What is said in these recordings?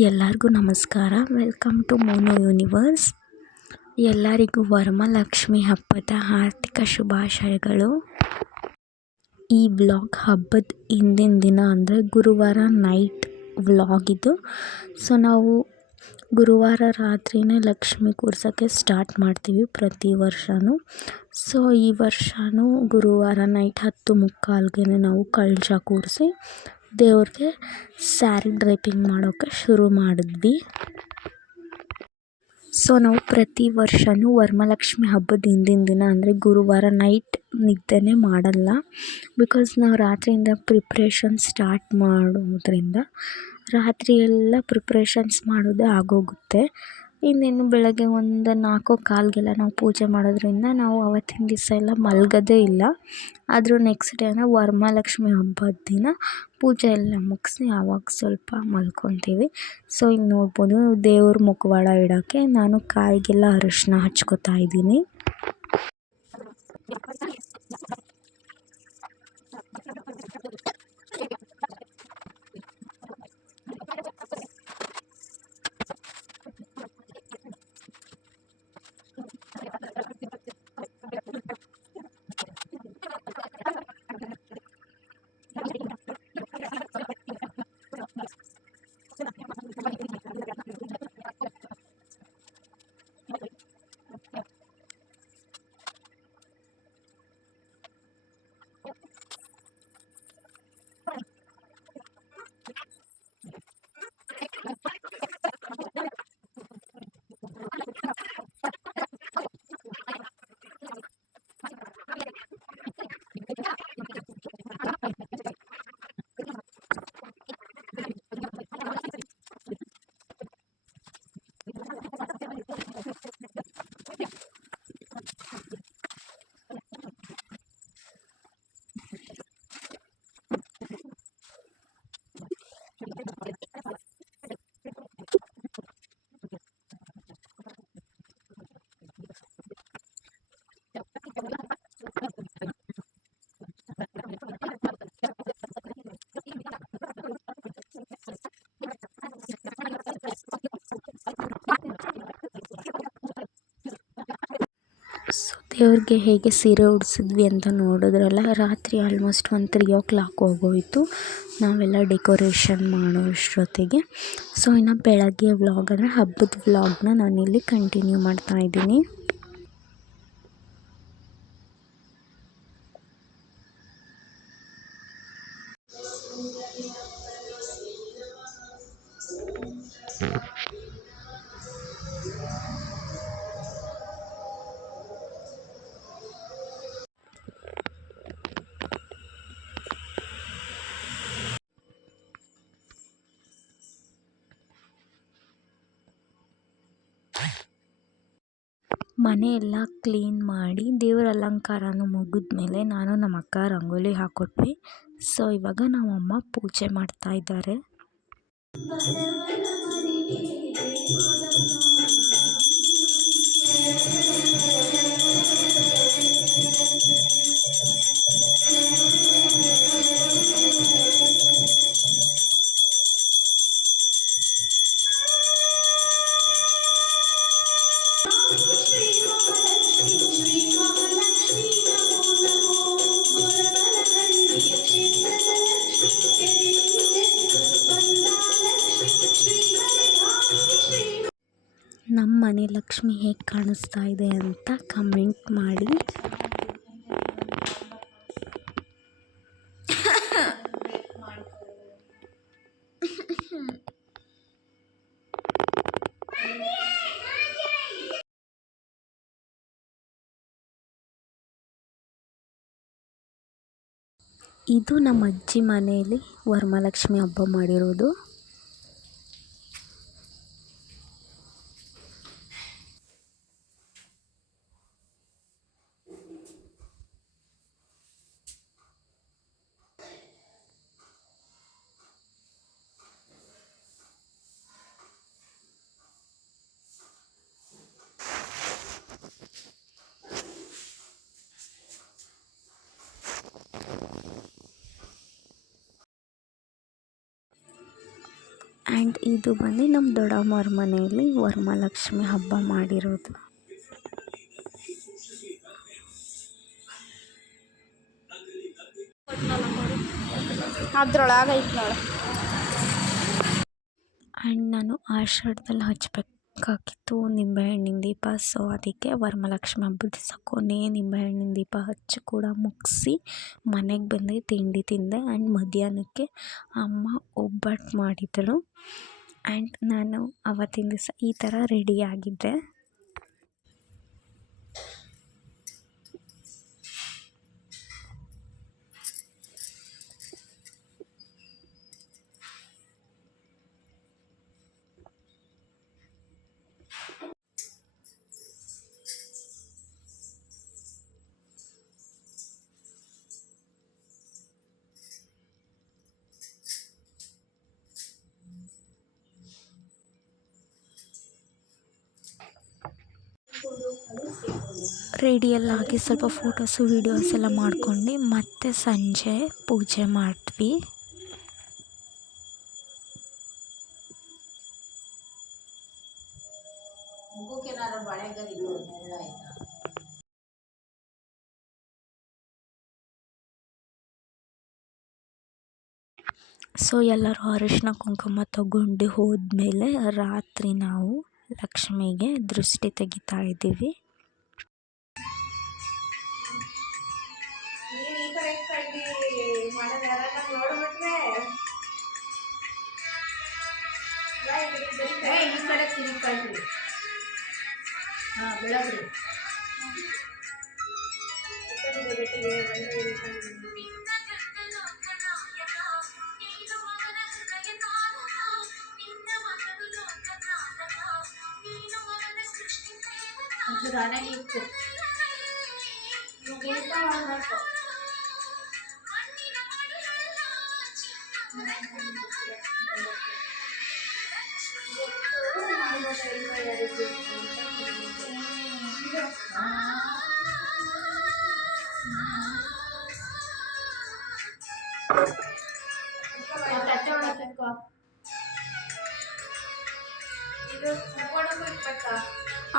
ಎಲ್ಲರಿಗೂ ನಮಸ್ಕಾರ. Welcome to mono universe. ಎಲ್ಲರಿಗೂ ವರಮಹಾಲಕ್ಷ್ಮಿ ಹಬ್ಬದ ಆರ್ಥಿಕ ಶುಭಾಶಯಗಳು. ಈ ವ್ಲಾಗ್ ಹಬ್ಬದ ಹಿಂದಿನ ದಿನ ಅಂದರೆ ಗುರುವಾರ ನೈಟ್ ವ್ಲಾಗ್ ಇದು. ಸೊ ನಾವು ಗುರುವಾರ ರಾತ್ರಿನೇ ಲಕ್ಷ್ಮಿ ಕೂರ್ಸೋಕ್ಕೆ ಸ್ಟಾರ್ಟ್ ಮಾಡ್ತೀವಿ ಪ್ರತಿ ವರ್ಷವೂ. ಸೊ ಈ ವರ್ಷವೂ ಗುರುವಾರ ನೈಟ್ 10:45ಗೆ ನಾವು ಕಳಶ ಕೂರಿಸಿ ದೇವ್ರಿಗೆ ಸ್ಯಾರಿ ಡ್ರೈಪಿಂಗ್ ಮಾಡೋಕ್ಕೆ ಶುರು ಮಾಡಿದ್ವಿ. ಸೊ ನಾವು ಪ್ರತಿ ವರ್ಷವೂ ವರಮಹಾಲಕ್ಷ್ಮಿ ಹಬ್ಬದ ಹಿಂದಿನ ದಿನ ಅಂದರೆ ಗುರುವಾರ ನೈಟ್ ನಿದ್ದೆನೇ ಮಾಡಲ್ಲ. ಬಿಕಾಸ್ ನಾವು ರಾತ್ರಿಯಿಂದ ಪ್ರಿಪ್ರೇಷನ್ ಸ್ಟಾರ್ಟ್ ಮಾಡೋದ್ರಿಂದ ರಾತ್ರಿ ಎಲ್ಲ ಪ್ರಿಪ್ರೇಷನ್ಸ್ ಮಾಡೋದೇ ಆಗೋಗುತ್ತೆ. ಇನ್ನೇನು ಬೆಳಗ್ಗೆ ಒಂದು 4:15ಗೆಲ್ಲ ನಾವು ಪೂಜೆ ಮಾಡೋದ್ರಿಂದ ನಾವು ಆವತ್ತಿನ ದಿವಸ ಎಲ್ಲ ಮಲಗೋದೇ ಇಲ್ಲ. ಆದರೂ ನೆಕ್ಸ್ಟ್ ಡೇ ಅಂದರೆ ವರಮಹಾಲಕ್ಷ್ಮಿ ಹಬ್ಬದ ದಿನ ಪೂಜೆ ಎಲ್ಲ ಮುಗಿಸಿ ಆವಾಗ ಸ್ವಲ್ಪ ಮಲ್ಕೊತೀವಿ. ಸೊ ಇಲ್ಲಿ ನೋಡ್ಬೋದು ದೇವ್ರ ಮುಖವಾಡ ಇಡೋಕ್ಕೆ ನಾನು ಕಾಯಿಗೆಲ್ಲ ಅರಿಶಿನ ಹಚ್ಕೋತಾ ಇದ್ದೀನಿ. ಸೊ ದೇವ್ರಿಗೆ ಹೇಗೆ ಸೀರೆ ಉಡಿಸಿದ್ವಿ ಅಂತ ನೋಡಿದ್ರಲ್ಲ. ರಾತ್ರಿ ಆಲ್ಮೋಸ್ಟ್ 3 o'clock ಹೋಗೋಯಿತು ನಾವೆಲ್ಲ ಡೆಕೋರೇಷನ್ ಮಾಡೋ ಅಷ್ಟೊತ್ತಿಗೆ. ಸೊ ಇನ್ನು ಬೆಳಗ್ಗೆ ವ್ಲಾಗ್ ಅಂದರೆ ಹಬ್ಬದ ವ್ಲಾಗ್ನ ನಾನಿಲ್ಲಿ ಕಂಟಿನ್ಯೂ ಮಾಡ್ತಾಯಿದ್ದೀನಿ. ಮನೆಯೆಲ್ಲ ಕ್ಲೀನ್ ಮಾಡಿ ದೇವರ ಅಲಂಕಾರನೂ ಮುಗಿದ್ಮೇಲೆ ನಾನು ನಮ್ಮ ಅಕ್ಕ ರಂಗೋಲಿ ಹಾಕ್ಕೊಟ್ವಿ. ಸೊ ಇವಾಗ ನಮ್ಮಮ್ಮ ಪೂಜೆ ಮಾಡ್ತಾಯಿದ್ದಾರೆ. ನಮ್ಮ ಮನೆ ಲಕ್ಷ್ಮಿ ಹೇಗೆ ಕಾಣಿಸ್ತಾ ಇದೆ ಅಂತ ಕಮೆಂಟ್ ಮಾಡಿ. ಇದು ನಮ್ಮ ಅಜ್ಜಿ ಮನೆಯಲ್ಲಿ ವರಮಹಾಲಕ್ಷ್ಮಿ ಹಬ್ಬ ಮಾಡಿರೋದು. ಆ್ಯಂಡ್ ಇದು ಬಂದು ನಮ್ಮ ದೊಡ್ಡಮ್ಮವ್ರ ಮನೆಯಲ್ಲಿ ವರಮಹಾಲಕ್ಷ್ಮಿ ಹಬ್ಬ ಮಾಡಿರೋದು. ಆ್ಯಂಡ್ ನಾನು ಆಷಾಢದಲ್ಲಿ ಹಚ್ಚಬೇಕಾಗಿತ್ತು ನಿಂಬೆಹಣ್ಣಿನ ದೀಪ. ಸೊ ಅದಕ್ಕೆ ವರಮಹಾಲಕ್ಷ್ಮಿ ಹಬ್ಬದ ದಿವಸ ಕೊನೆ ನಿಂಬೆಹಣ್ಣಿನ ದೀಪ ಹಚ್ಚಿ ಕೂಡ ಮುಗಿಸಿ ಮನೆಗೆ ಬಂದೆ, ತಿಂಡಿ ತಿಂದೆ. ಆ್ಯಂಡ್ ಮಧ್ಯಾಹ್ನಕ್ಕೆ ಅಮ್ಮ ಒಬ್ಬಟ್ಟು ಮಾಡಿದರು. ಆ್ಯಂಡ್ ನಾನು ಆವತ್ತಿನ ದಿವಸ ಈ ಥರ ರೆಡಿಯಾಗಿದ್ದೆ. ರೆಡಿಯಲ್ಲಾಗಿ ಸ್ವಲ್ಪ ಫೋಟೋಸು ವೀಡಿಯೋಸ್ ಎಲ್ಲ ಮಾಡ್ಕೊಂಡು ಮತ್ತೆ ಸಂಜೆ ಪೂಜೆ ಮಾಡಿದ್ವಿ. ಸೊ ಎಲ್ಲರೂ ಅರಿಶಿನ ಕುಂಕುಮ ತಗೊಂಡು ಹೋದ್ಮೇಲೆ ರಾತ್ರಿ ನಾವು ಲಕ್ಷ್ಮಿಗೆ ದೃಷ್ಟಿ ತೆಗಿತಾ ಇದ್ದೀವಿ.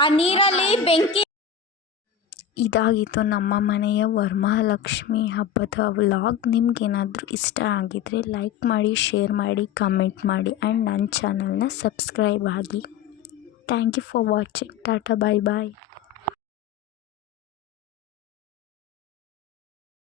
ಆ ನೀರಲ್ಲಿ ಬೆಂಕಿ. ಇದಾಗಿತ್ತು ನಮ್ಮ ಮನೆಯ ವರಮಹಾಲಕ್ಷ್ಮಿ ಹಬ್ಬದ ವ್ಲಾಗ್. ನಿಮ್ಗೇನಾದರೂ ಇಷ್ಟ ಆಗಿದ್ದರೆ ಲೈಕ್ ಮಾಡಿ, ಶೇರ್ ಮಾಡಿ, ಕಮೆಂಟ್ ಮಾಡಿ ಆ್ಯಂಡ್ ನನ್ನ ಚಾನಲ್ನ ಸಬ್ಸ್ಕ್ರೈಬ್ ಆಗಿ. Thank you for watching. ಟಾಟಾ, ಬಾಯ್ ಬಾಯ್.